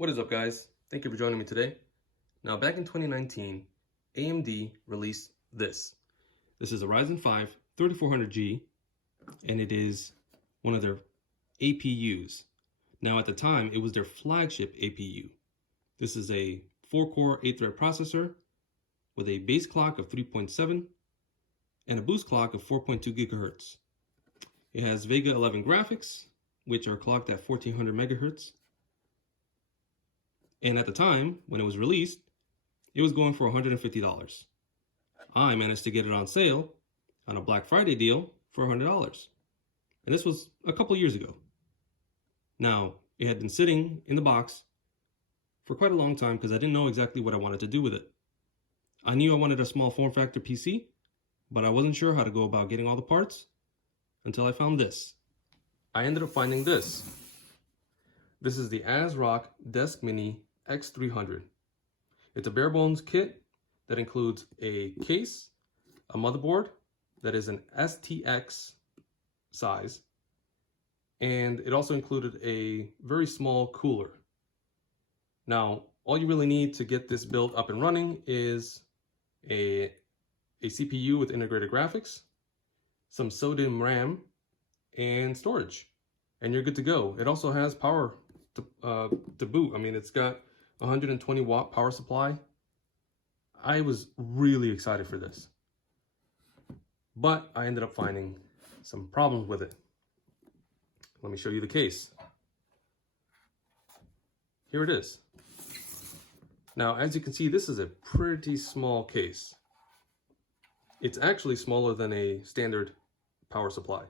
What is up, guys? Thank you for joining me today. Now, back in 2019, AMD released this. This is a Ryzen 5 3400G, and it is one of their APUs. Now, at the time, it was their flagship APU. This is a 4-core, 8-thread processor with a base clock of 3.7 and a boost clock of 4.2 gigahertz. It has Vega 11 graphics, which are clocked at 1400 megahertz. And at the time, when it was released, it was going for $150. I managed to get it on sale on a Black Friday deal for $100. And this was a couple years ago. Now, it had been sitting in the box for quite a long time because I didn't know exactly what I wanted to do with it. I knew I wanted a small form factor PC, but I wasn't sure how to go about getting all the parts until I found this. I ended up finding this. This is the Asrock Deskmini X300. It's a bare bones kit that includes a case, a motherboard that is an STX size, and it also included a very small cooler. Now, all you really need to get this build up and running is a CPU with integrated graphics, some SODIMM RAM, and storage, and you're good to go. It also has power to boot. I mean, it's got 120 watt power supply. I was really excited for this, but I ended up finding some problems with it. Let me show you the case. Here it is. Now, as you can see, this is a pretty small case. It's actually smaller than a standard power supply.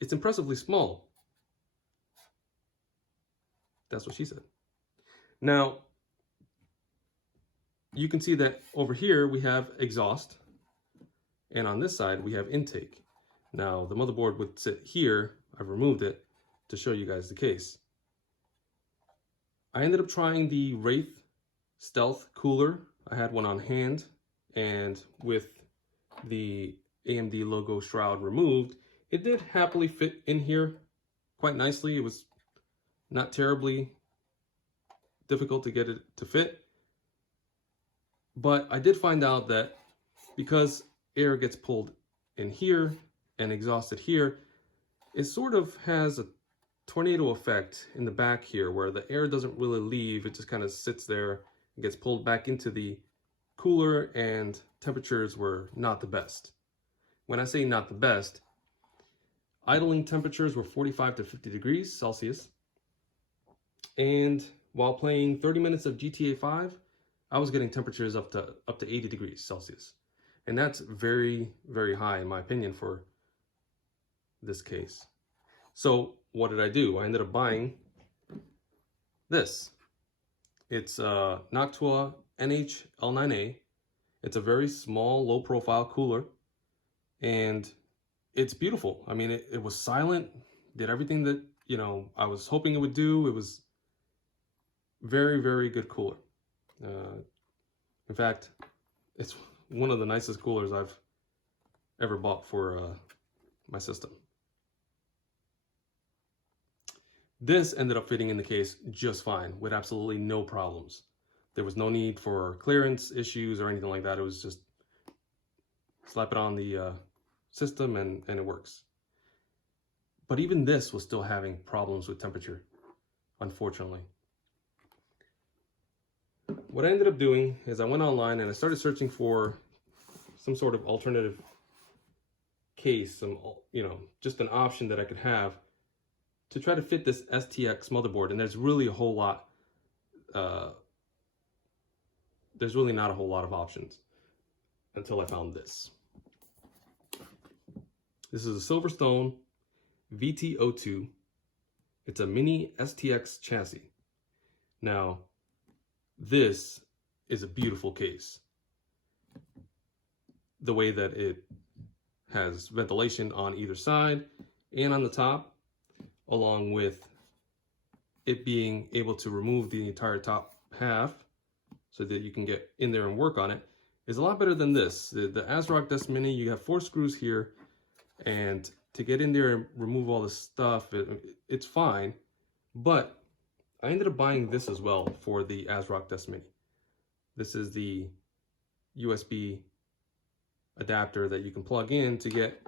It's impressively small. That's what she said. Now, you can see that over here we have exhaust, and on this side we have intake. Now, the motherboard would sit here. I've removed it to show you guys the case. I ended up trying the Wraith Stealth cooler. I had one on hand, and with the AMD logo shroud removed, it did happily fit in here quite nicely. It was not terribly difficult to get it to fit. But I did find out that because air gets pulled in here and exhausted here, it sort of has a tornado effect in the back here where the air doesn't really leave. It just kind of sits there and gets pulled back into the cooler, and temperatures were not the best. When I say not the best, idling temperatures were 45 to 50 degrees Celsius. And while playing 30 minutes of GTA 5, I was getting temperatures up to 80 degrees Celsius. And that's very, very high in my opinion for this case. So what did I do? I ended up buying this. It's a Nactua NF-A4x10. It's a very small, low profile cooler, and it's beautiful. I mean, it was silent, did everything that, I was hoping it would do. It was very, very good cooler. In fact, it's one of the nicest coolers I've ever bought for my system. This ended up fitting in the case just fine with absolutely no problems. There was no need for clearance issues or anything like that. It was just slap it on the system and it works. But even this was still having problems with temperature, unfortunately. What I ended up doing is I went online and I started searching for some sort of alternative case, just an option that I could have to try to fit this STX motherboard. And there's really a whole lot, there's really not a whole lot of options until I found this. This is a SilverStone VT02. It's a mini STX chassis. Now, this is a beautiful case. The way that it has ventilation on either side and on the top, along with it being able to remove the entire top half so that you can get in there and work on it, is a lot better than this. The Asrock Deskmini, you have 4 screws here, and to get in there and remove all this stuff, it's fine, But I ended up buying this as well for the Asrock Deskmini. This is the USB adapter that you can plug in to get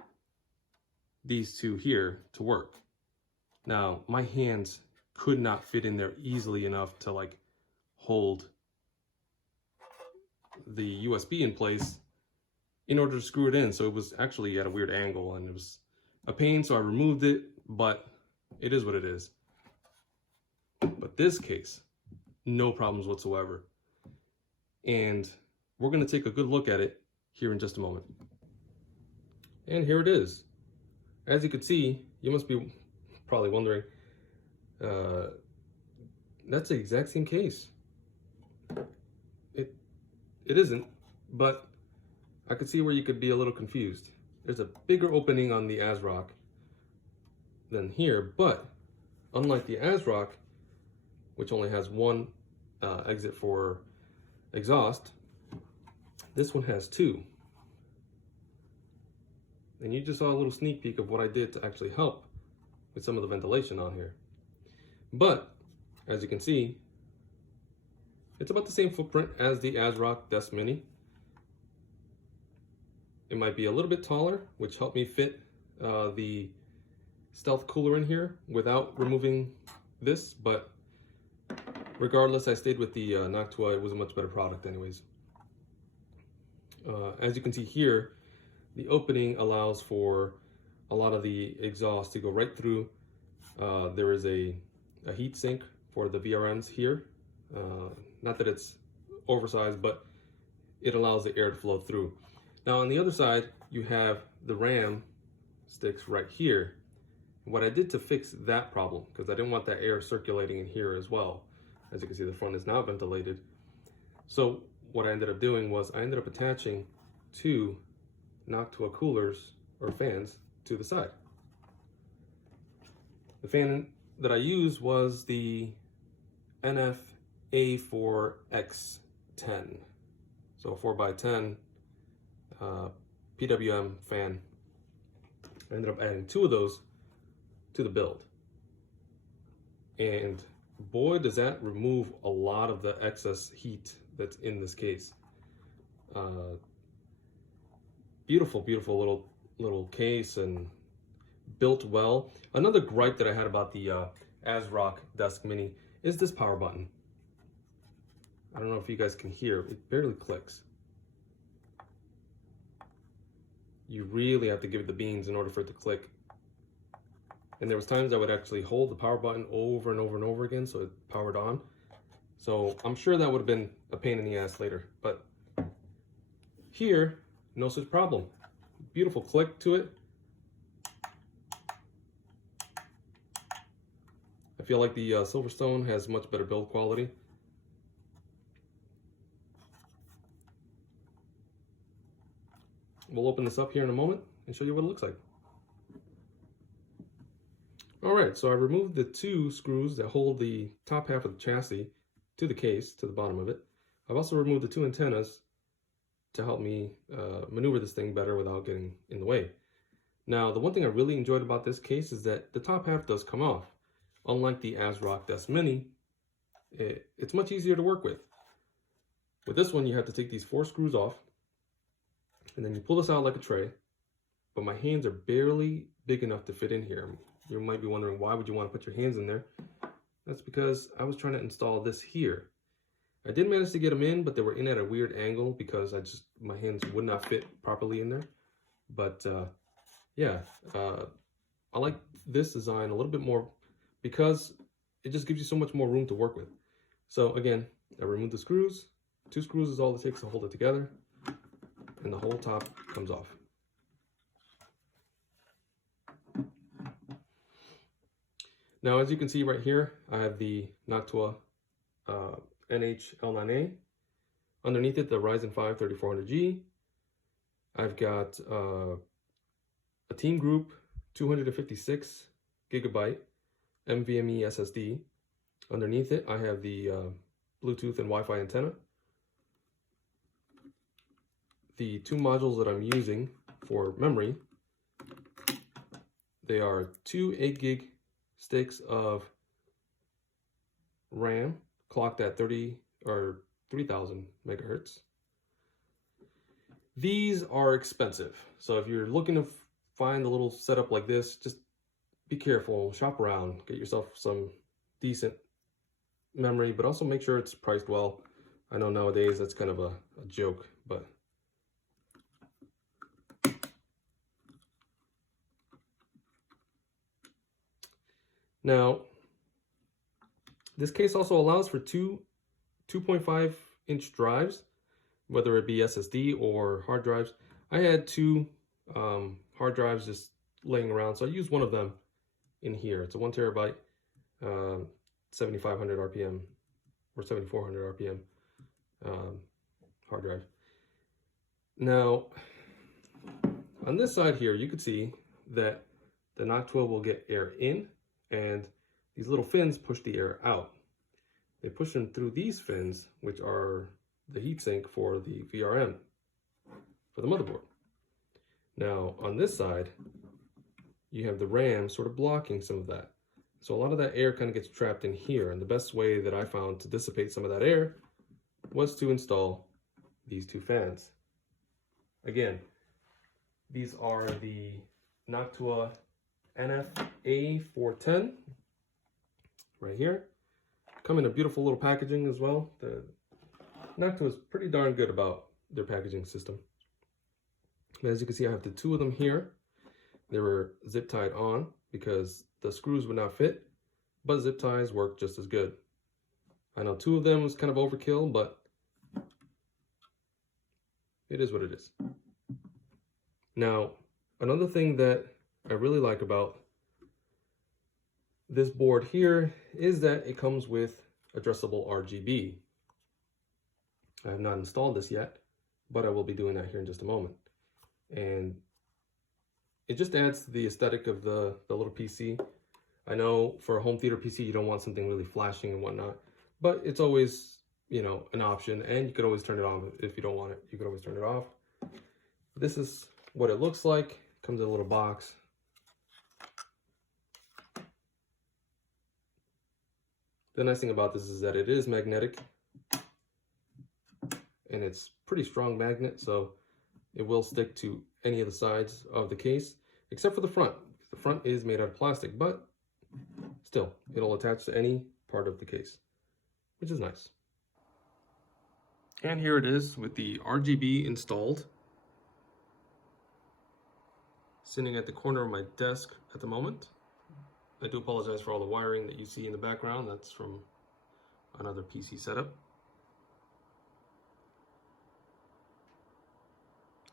these two here to work. Now, my hands could not fit in there easily enough to like hold the USB in place in order to screw it in. So it was actually at a weird angle and it was a pain, so I removed it, but it is what it is. But this case, no problems whatsoever. And we're going to take a good look at it here in just a moment. And here it is. As you can see, you must be probably wondering, that's the exact same case. It isn't, but I could see where you could be a little confused. There's a bigger opening on the Asrock than here, but unlike the Asrock, which only has one exit for exhaust, this one has two. And you just saw a little sneak peek of what I did to actually help with some of the ventilation on here. But as you can see, it's about the same footprint as the Asrock Deskmini. It might be a little bit taller, which helped me fit the stealth cooler in here without removing this, but regardless, I stayed with the Nactua. It was a much better product anyways. As you can see here, the opening allows for a lot of the exhaust to go right through. There is a heat sink for the VRMs here. Not that it's oversized, but it allows the air to flow through. Now on the other side, you have the RAM sticks right here. What I did to fix that problem, because I didn't want that air circulating in here as well. As you can see, the front is now ventilated. So what I ended up doing was I ended up attaching two Nactua coolers or fans to the side. The fan that I used was the NF-A4x10. So 4x10 PWM fan. I ended up adding two of those to the build. And boy, does that remove a lot of the excess heat that's in this case. Beautiful, beautiful little case and built well. Another gripe that I had about the Asrock Deskmini is this power button. I don't know if you guys can hear, it barely clicks. You really have to give it the beans in order for it to click. And there was times I would actually hold the power button over and over and over again so it powered on. So I'm sure that would have been a pain in the ass later, but here, no such problem. Beautiful click to it. I feel like the SilverStone has much better build quality. We'll open this up here in a moment and show you what it looks like. All right, so I removed the two screws that hold the top half of the chassis to the case, to the bottom of it. I've also removed the two antennas to help me maneuver this thing better without getting in the way. Now, the one thing I really enjoyed about this case is that the top half does come off. Unlike the Asrock Deskmini, it's much easier to work with. With this one, you have to take these 4 screws off, and then you pull this out like a tray, but my hands are barely big enough to fit in here. You might be wondering, why would you want to put your hands in there? That's because I was trying to install this here. I did manage to get them in, but they were in at a weird angle because my hands would not fit properly in there. But yeah, I like this design a little bit more because it just gives you so much more room to work with. So again, I removed the screws. 2 screws is all it takes to hold it together, and the whole top comes off. Now, as you can see right here, I have the Nactua NH-L9A. Underneath it, the Ryzen 5 3400G. I've got a Team Group 256 gigabyte NVMe SSD. Underneath it, I have the Bluetooth and Wi-Fi antenna. The 2 modules that I'm using for memory, they are 2 8 gig sticks of RAM clocked at 3000 megahertz. These are expensive, so if you're looking to find a little setup like this, just be careful, shop around, get yourself some decent memory, but also make sure it's priced well. I know nowadays that's kind of a joke, but now this case also allows for two 2.5-inch drives, whether it be SSD or hard drives. I had two hard drives just laying around, so I used one of them in here. It's a 1 terabyte, 7500 RPM or 7400 RPM hard drive. Now, on this side here, you can see that the Nactua will get air in, and these little fins push the air out. They push them through these fins, which are the heatsink for the VRM, for the motherboard. Now, on this side, you have the RAM sort of blocking some of that. So a lot of that air kind of gets trapped in here, and the best way that I found to dissipate some of that air was to install these two fans. Again, these are the Nactua NF-A4x10 right here. Come in a beautiful little packaging as well. The Nactua is pretty darn good about their packaging system. But as you can see, I have the two of them here. They were zip tied on because the screws would not fit, but zip ties work just as good. I know two of them was kind of overkill, but it is what it is. Now, another thing that I really like about this board here is that it comes with addressable RGB. I have not installed this yet, but I will be doing that here in just a moment. And it just adds to the aesthetic of the little PC. I know for a home theater PC, you don't want something really flashing and whatnot, but it's always, you know, an option, and you could always turn it on if you don't want it. You could always turn it off. This is what it looks like. Comes in a little box. The nice thing about this is that it is magnetic, and it's pretty strong magnet, so it will stick to any of the sides of the case, except for the front. The front is made out of plastic, but still, it'll attach to any part of the case, which is nice. And here it is with the RGB installed, sitting at the corner of my desk at the moment. I do apologize for all the wiring that you see in the background. That's from another PC setup.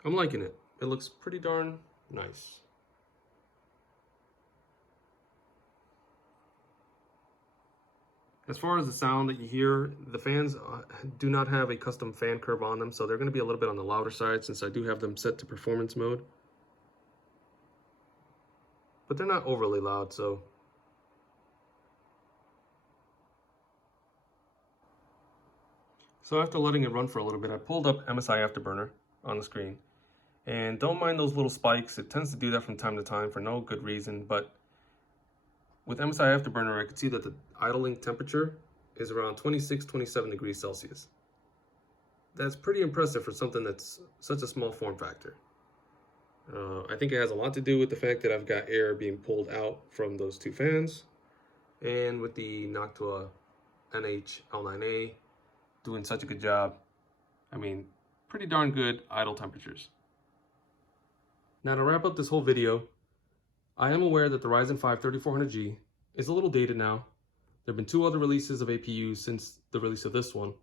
I'm liking it. It looks pretty darn nice. As far as the sound that you hear, the fans do not have a custom fan curve on them, so they're going to be a little bit on the louder side since I do have them set to performance mode. But they're not overly loud, so. So after letting it run for a little bit, I pulled up MSI Afterburner on the screen. And don't mind those little spikes. It tends to do that from time to time for no good reason, but with MSI Afterburner, I could see that the idling temperature is around 26, 27 degrees Celsius. That's pretty impressive for something that's such a small form factor. I think it has a lot to do with the fact that I've got air being pulled out from those two fans, and with the Nactua NH-L9A doing such a good job. I mean, pretty darn good idle temperatures. Now to wrap up this whole video, I am aware that the Ryzen 5 3400G is a little dated now. There have been two other releases of APUs since the release of this one,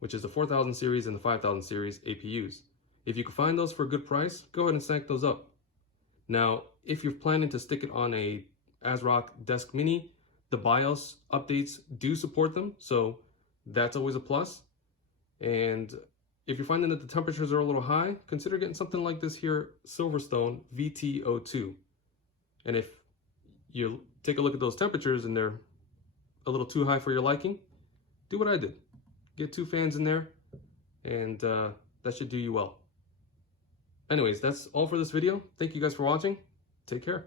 which is the 4000 series and the 5000 series APUs. If you can find those for a good price, go ahead and snag those up. Now, if you're planning to stick it on a Asrock Deskmini, the BIOS updates do support them, so that's always a plus. And if you're finding that the temperatures are a little high, consider getting something like this here, SilverStone VT02. And if you take a look at those temperatures and they're a little too high for your liking, do what I did. Get two fans in there, and that should do you well. Anyways, that's all for this video. Thank you guys for watching. Take care.